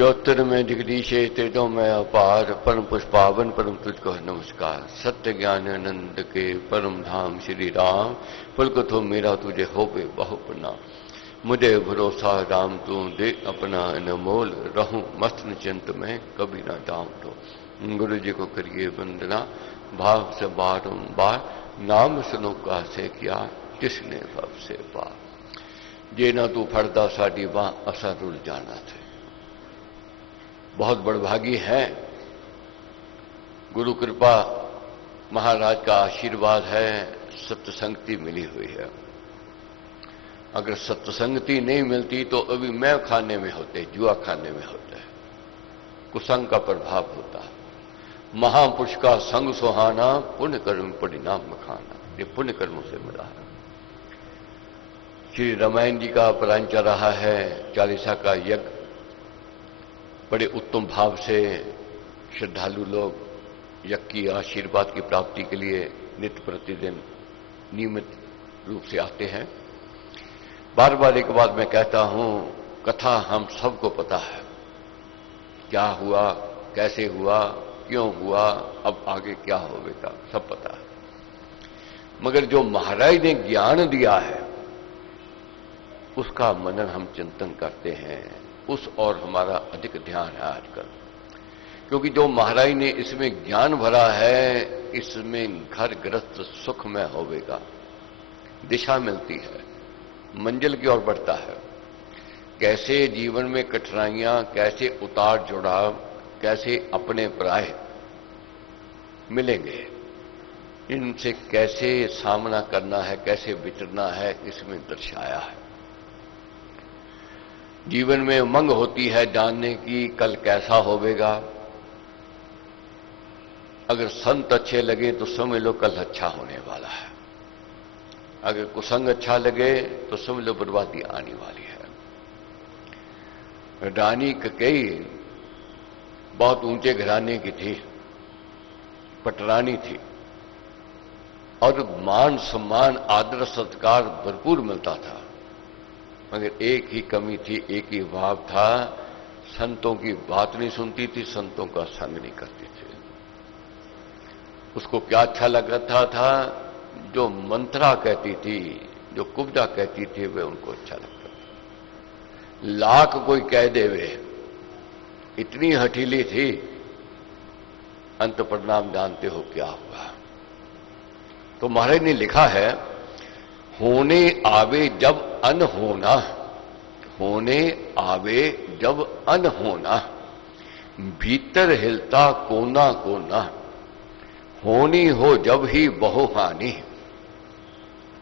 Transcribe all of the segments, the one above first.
ज्योतिर्मय जगदीशे तेजोमय अपार परम पुष्पावन परम तुझको है नमस्कार। सत्य ज्ञान आनंद के परम धाम श्री राम, पुलकथो मेरा तुझे होवे बहु प्रणाम। मुझे भरोसा राम तू दे अपना अनमोल, रहूं मस्त निश्चिंत में कभी ना जाऊं तो। गुरु जी को करिए वंदना भाव से बारंबार, नाम सुनो का से किया किसने भव से पार। जे ना तू फड़दा साड़ी बाँ असा रुल जाना थे। बहुत बड़भागी हैं, गुरु कृपा महाराज का आशीर्वाद है, सत्संगति मिली हुई है। अगर सत्संगति नहीं मिलती तो अभी मैं खाने में होते, जुआ खाने में होते। कुसंग का प्रभाव होता। महापुरुष का संग सुहाना, पुण्य कर्म परिणाम मखाना। ये पुण्य कर्मों से मिला है। श्री रामायण जी का प्राण चल रहा है, चालीसा का यज्ञ। बड़े उत्तम भाव से श्रद्धालु लोग यज्ञ की आशीर्वाद की प्राप्ति के लिए नित्य प्रतिदिन नियमित रूप से आते हैं। बार बार एक बात मैं कहता हूं, कथा हम सबको पता है, क्या हुआ, कैसे हुआ, क्यों हुआ, अब आगे क्या होगा, सब पता है। मगर जो महाराज ने ज्ञान दिया है उसका मनन हम चिंतन करते हैं, उस और हमारा अधिक ध्यान है आजकल। क्योंकि जो महाराज ने इसमें ज्ञान भरा है, इसमें घर गृहस्थ सुखमय होवेगा, दिशा मिलती है, मंजिल की ओर बढ़ता है। कैसे जीवन में कठिनाइयां, कैसे उतार चढ़ाव, कैसे अपने पराये मिलेंगे, इनसे कैसे सामना करना है, कैसे विचरना है, इसमें दर्शाया है। जीवन में उमंग होती है जानने की कल कैसा होवेगा। अगर संत अच्छे लगे तो समझ लो कल अच्छा होने वाला है। अगर कुसंग अच्छा लगे तो समझ लो बर्बादी आने वाली है। रानी ककेई बहुत ऊंचे घराने की थी, पटरानी थी, और मान सम्मान आदर सत्कार भरपूर मिलता था। मगर एक ही कमी थी, एक ही भाव था, संतों की बात नहीं सुनती थी, संतों का संग नहीं करती थी। उसको क्या अच्छा लगता था, जो मंत्रा कहती थी, जो कुब्जा कहती थी, वे उनको अच्छा लगता था। लाख कोई कह देवे, इतनी हठीली थी। अंत परिणाम जानते हो क्या हुआ। तो महाराज ने लिखा है, होने आवे जब अनहोना, होने आवे जब अनहोना, भीतर हिलता कोना कोना, होनी हो जब ही बहु हानि।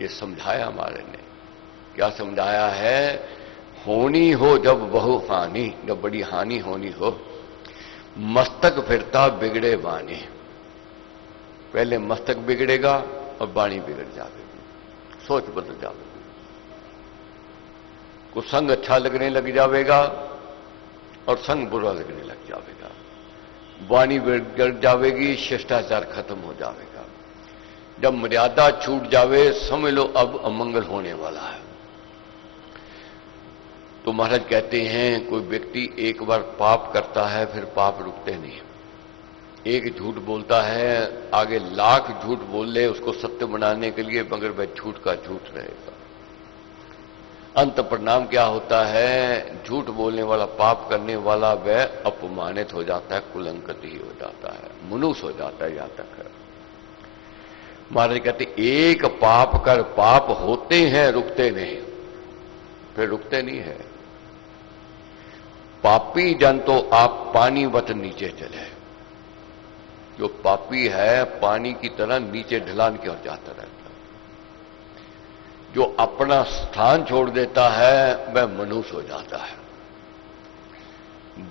ये समझाया हमारे ने। क्या समझाया है? होनी हो जब बहु हानि, जब बड़ी हानि होनी हो। मस्तक फिरता बिगड़े वाणी, पहले मस्तक बिगड़ेगा और वाणी बिगड़ जाएगी, सोच बदल जाएगी। कुसंग अच्छा लगने लग जाएगा और संग बुरा लगने लग जाएगा। वाणी बिगड़ जाएगी, शिष्टाचार खत्म हो जाएगा। जब मर्यादा छूट जावे, समझ लो अब अमंगल होने वाला है। तो महाराज कहते हैं, कोई व्यक्ति एक बार पाप करता है, फिर पाप रुकते नहीं। एक झूठ बोलता है, आगे लाख झूठ बोल ले उसको सत्य बनाने के लिए, मगर वह झूठ का झूठ रहेगा। अंत परिणाम क्या होता है? झूठ बोलने वाला, पाप करने वाला, वह अपमानित हो जाता है, कुलंकित ही हो जाता है, मनुष्य हो जाता है। यहां तक है महाराज कहते, एक पाप कर पाप होते हैं, रुकते नहीं, फिर रुकते नहीं है। पापी जन तो आप पानी वत नीचे चले। जो पापी है, पानी की तरह नीचे ढलान की ओर जाता रहता है। जो अपना स्थान छोड़ देता है, वह मनुष्य हो जाता है।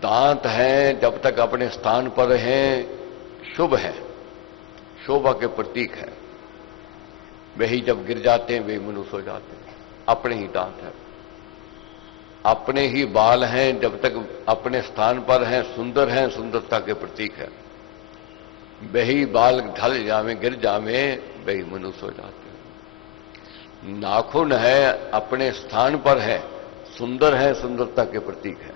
दांत हैं, जब तक अपने स्थान पर हैं, शुभ है, शोभा के प्रतीक है। वही जब गिर जाते हैं, वे मनुष्य हो जाते हैं। अपने ही दांत है, अपने ही बाल हैं, जब तक अपने स्थान पर हैं, सुंदर हैं, सुंदरता के प्रतीक है। वही बाल ढल जावे, गिर जावे, वही मनुष्य हो जाते हैं। नाखून है, अपने स्थान पर है, सुंदर है, सुंदरता के प्रतीक है।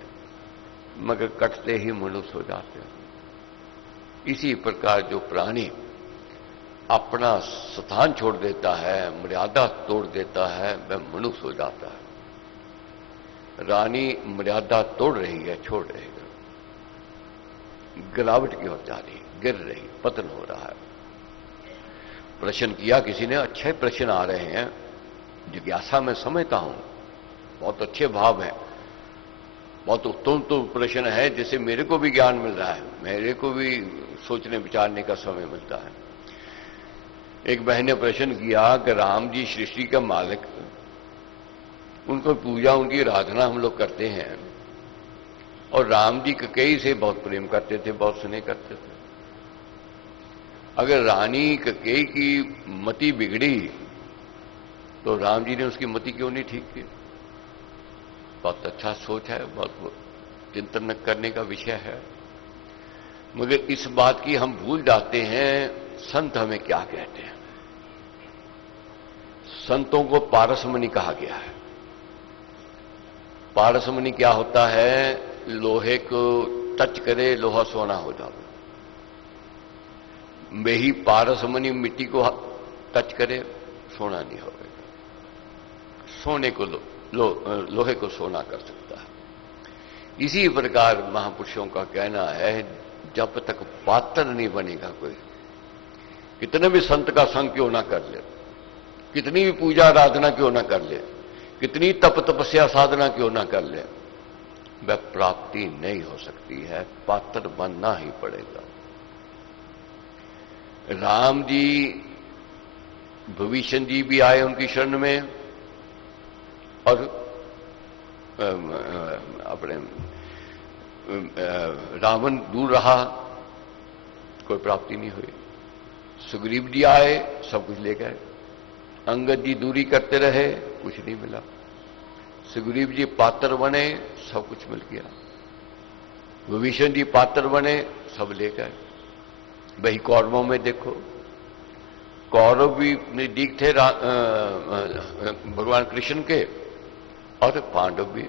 मगर कटते ही मनुष्य हो जाते हैं। इसी प्रकार जो प्राणी अपना स्थान छोड़ देता है, मर्यादा तोड़ देता है, वह मनुष्य हो जाता है। रानी मर्यादा तोड़ रही है, छोड़ रही है, गिरावट की ओर जा रही, गिर रही, पतन हो रहा है। प्रश्न किया किसी ने, अच्छे प्रश्न आ रहे हैं, जिज्ञासा मैं समझता हूं, बहुत अच्छे भाव हैं, बहुत उत्तम तो प्रश्न है, जिससे मेरे को भी ज्ञान मिल रहा है, मेरे को भी सोचने विचारने का समय मिलता है। एक बहन ने प्रश्न किया कि राम जी सृष्टि का मालिक, उनको पूजा, उनकी आराधना हम लोग करते हैं, और राम जी कैकेयी से बहुत प्रेम करते थे, बहुत स्नेह करते थे। अगर रानी कैकेयी की मति बिगड़ी तो राम जी ने उसकी मति क्यों नहीं ठीक की? बहुत अच्छा सोच है, बहुत चिंतन करने का विषय है। मगर इस बात की हम भूल जाते हैं, संत हमें क्या कहते हैं। संतों को पारसमणि कहा गया है। पारसमणि क्या होता है? लोहे को टच करे, लोहा सोना हो जाता। वही पारसमणि मिट्टी को टच करे, सोना नहीं होगा। सोने को लोहे को सोना कर सकता है। इसी प्रकार महापुरुषों का कहना है, जब तक पात्र नहीं बनेगा कोई, कितने भी संत का संग क्यों ना कर ले, कितनी भी पूजा आराधना क्यों ना कर ले, कितनी तप तपस्या साधना क्यों ना कर ले, वह प्राप्ति नहीं हो सकती है, पात्र बनना ही पड़ेगा। राम जी, विभीषण जी भी आए उनकी शरण में, और अपने रावण दूर रहा, कोई प्राप्ति नहीं हुई। सुग्रीव जी आए, सब कुछ ले गए। अंगद जी दूरी करते रहे, कुछ नहीं मिला। सुग्रीव जी पात्र बने, सब कुछ मिल गया। विभीषण जी पात्र बने, सब ले गए। वही कौरवों में देखो, कौरव भी नजदीक थे भगवान कृष्ण के, और पांडव भी,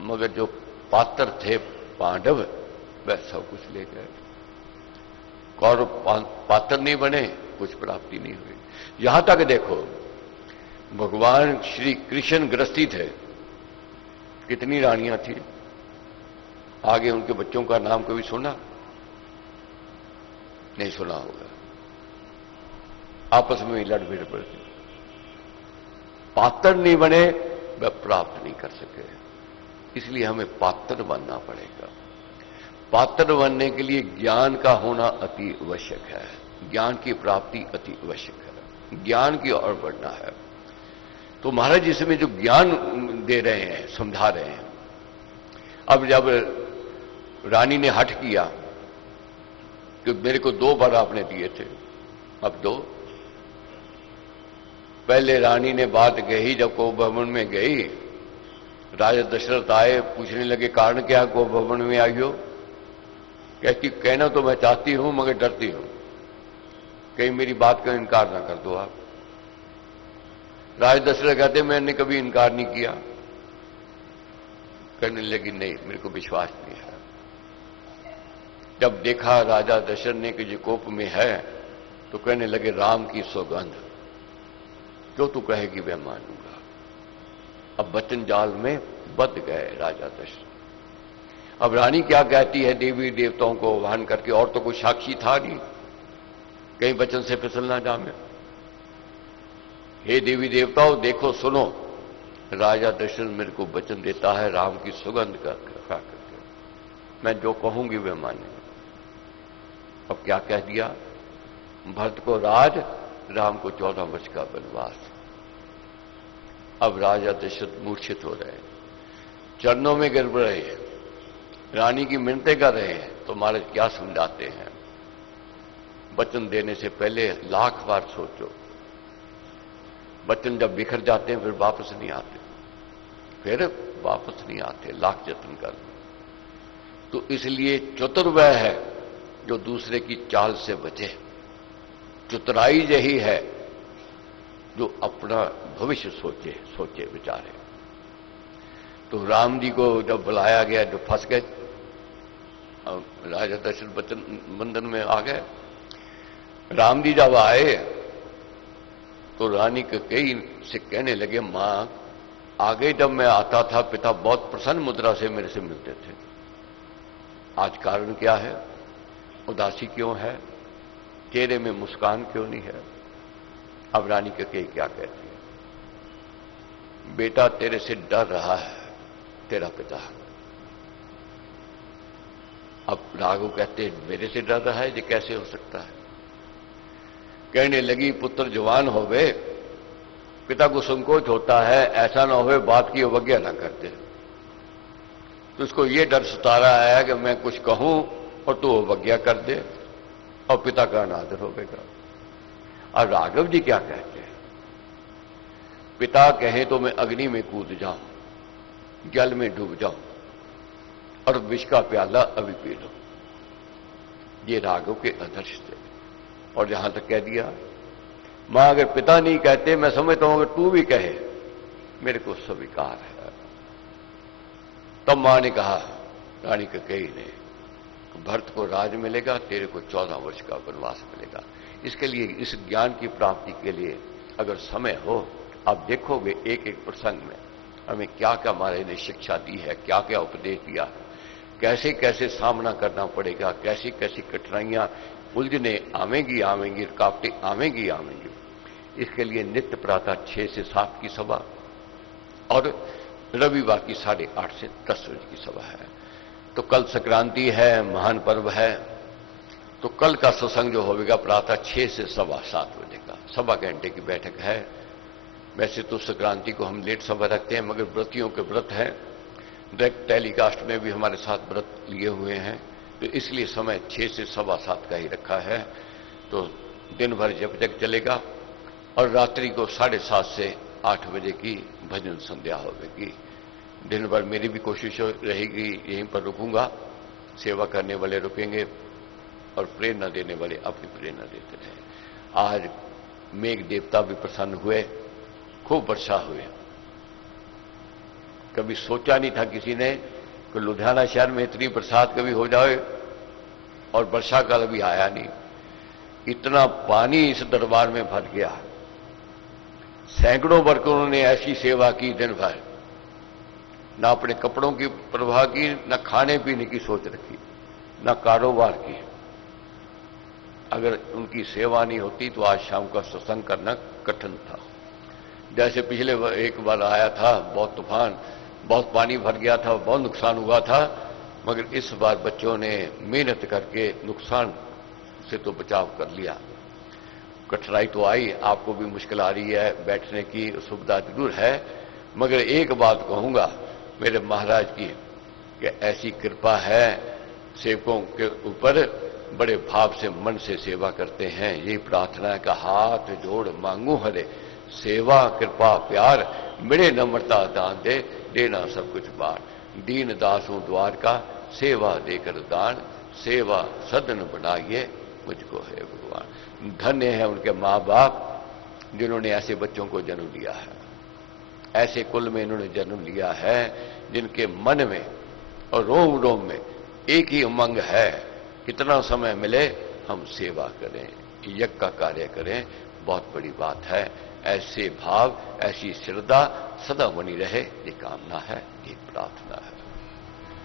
मगर जो पात्र थे पांडव, वह सब कुछ ले गए। कौरव पात्र नहीं बने, कुछ प्राप्ति नहीं हुई। यहां तक देखो, भगवान श्री कृष्ण गृहस्थी थे, कितनी रानियां थी, आगे उनके बच्चों का नाम कभी सुना? नहीं सुना होगा। आपस में लड़ भिड़ पड़ते। पात्र नहीं बने, वह प्राप्त नहीं कर सके। इसलिए हमें पात्र बनना पड़ेगा। पात्र बनने के लिए ज्ञान का होना अति आवश्यक है, ज्ञान की प्राप्ति अति आवश्यक है, ज्ञान की ओर बढ़ना है। तो महाराज इसमें जो ज्ञान दे रहे हैं, समझा रहे हैं। अब जब रानी ने हठ किया कि मेरे को 2 बार आपने दिए थे, अब 2। पहले रानी ने बात कही, जब को भवन में गई, राजा दशरथ आए, पूछने लगे कारण क्या को भवन में आई हो? कहती, कहना तो मैं चाहती हूं मगर डरती हूं, कहीं मेरी बात का इनकार ना कर दो आप। राजा दशरथ कहते, मैंने कभी इनकार नहीं किया। कहने लगी, नहीं, मेरे को विश्वास नहीं है। जब देखा राजा दशरथ ने कि जो कोप में है, तो कहने लगे, राम की सौगंध, जो तू कहेगी वह मानूंगा। अब वचन जाल में बंध गए राजा दशरथ। अब रानी क्या कहती है देवी देवताओं को आह्वान करके, और तो कोई साक्षी था नहीं, कहीं वचन से फिसल ना जामे। हे देवी देवताओं, देखो सुनो, राजा दशरथ मेरे को वचन देता है राम की सुगंध का करके, मैं जो कहूंगी वह मानेंगे। अब क्या कह दिया? भरत को राज, राम को 14 वर्ष का वनवास। अब राजा दशरथ मूर्छित हो रहे हैं, चरणों में गिर रहे हैं, रानी की मिन्नतें कर रहे हैं। तो महाराज क्या समझाते हैं? वचन देने से पहले 1,00,000 बार सोचो। वचन जब बिखर जाते हैं फिर वापस नहीं आते, फिर वापस नहीं आते, 1,00,000 जतन कर। तो इसलिए चतुर वह है जो दूसरे की चाल से बचे। चतुराई यही है जो अपना भविष्य सोचे विचारे। तो राम जी को जब बुलाया गया तो फंस गए, राजा दशरथ बंधन में आ गए। राम जी जब आए तो रानी कैकेयी से कहने लगे, मां आगे जब मैं आता था पिता बहुत प्रसन्न मुद्रा से मेरे से मिलते थे, आज कारण क्या है, उदासी क्यों है, चेहरे में मुस्कान क्यों नहीं है। अब रानी कैकेयी क्या कहती है, बेटा तेरे से डर रहा है तेरा पिता। अब राघव कहते हैं मेरे से डर रहा है, ये कैसे हो सकता है। कहने लगी, पुत्र जवान हो गए, पिता को संकोच होता है, ऐसा ना हो बात की अवज्ञा ना कर दे। तो उसको ये डर सता रहा है कि मैं कुछ कहूं और तू अवज्ञा कर दे और पिता का अनादर होगा। और राघव जी क्या कहते हैं, पिता कहे तो मैं अग्नि में कूद जाऊं, जल में डूब जाऊं और विष का प्याला अभी पी लो। ये राघव के आदर्श थे। और जहां तक कह दिया, मां अगर पिता नहीं कहते, मैं समझता हूं अगर तू भी कहे मेरे को स्वीकार है। तब मां ने कहा, रानी कैकेयी ने, भरत को राज मिलेगा, तेरे को 14 वर्ष का वनवास मिलेगा। इसके लिए, इस ज्ञान की प्राप्ति के लिए अगर समय हो, आप देखोगे एक एक प्रसंग में हमें क्या क्या महाराज ने शिक्षा दी है, क्या क्या उपदेश दिया है, कैसे कैसे सामना करना पड़ेगा, कैसी कैसी कठिनाइयां, उलझने आवेंगी, रुकावटें आवेंगी। इसके लिए नित्य प्रातः 6 से 7 की सभा और रविवार की 8:30 से 10 बजे की सभा है। तो कल संक्रांति है, महान पर्व है, तो कल का सत्संग जो होगा प्रातः 6 से 7:15 बजे का, सवा घंटे की बैठक है। वैसे तो संक्रांति को हम लेट सभा रखते हैं, मगर व्रतियों के व्रत हैं, डायरेक्ट टेलीकास्ट में भी हमारे साथ व्रत लिए हुए हैं, तो इसलिए समय 6 से 7:15 का ही रखा है। तो दिन भर जब तक चलेगा और रात्रि को 7:30 से 8 बजे की भजन संध्या होगी। दिन भर मेरी भी कोशिश रहेगी, यहीं पर रुकूंगा, सेवा करने वाले रुकेंगे और प्रेरणा देने वाले अपनी प्रेरणा देते रहे। आज मेघ देवता भी प्रसन्न हुए, खूब वर्षा हुए। कभी सोचा नहीं था किसी ने कि लुधियाना शहर में इतनी बरसात कभी हो जाए, और वर्षा काल भी आया नहीं। इतना पानी इस दरबार में भर गया, सैकड़ों वर्करों ने ऐसी सेवा की दिन भर, ना अपने कपड़ों की परवाह की, ना खाने पीने की सोच रखी, ना कारोबार की। अगर उनकी सेवा नहीं होती तो आज शाम का सत्संग करना कठिन था। जैसे पिछले एक बार आया था बहुत तूफान, बहुत पानी भर गया था, बहुत नुकसान हुआ था, मगर इस बार बच्चों ने मेहनत करके नुकसान से तो बचाव कर लिया। कठिनाई तो आई, आपको भी मुश्किल आ रही है, बैठने की सुविधा जरूर है, मगर एक बात कहूंगा मेरे महाराज की कि ऐसी कृपा है सेवकों के ऊपर, बड़े भाव से मन से सेवा करते हैं। ये प्रार्थना का हाथ जोड़ मांगू हरे, सेवा कृपा प्यार मिले नम्रता दान दे, देना सब कुछ बार। दीन दासों द्वार का सेवा देकर दान, सेवा सदन बनाइए मुझको है भगवान। धन्य है उनके माँ बाप जिन्होंने ऐसे बच्चों को जन्म दिया है, ऐसे कुल में इन्होंने जन्म लिया है जिनके मन में और रोम रोम में एक ही उमंग है, कितना समय मिले हम सेवा करें, यज्ञ का कार्य करें, बहुत बड़ी बात है। ऐसे भाव, ऐसी श्रद्धा सदा बनी रहे, ये कामना है, ये प्रार्थना है।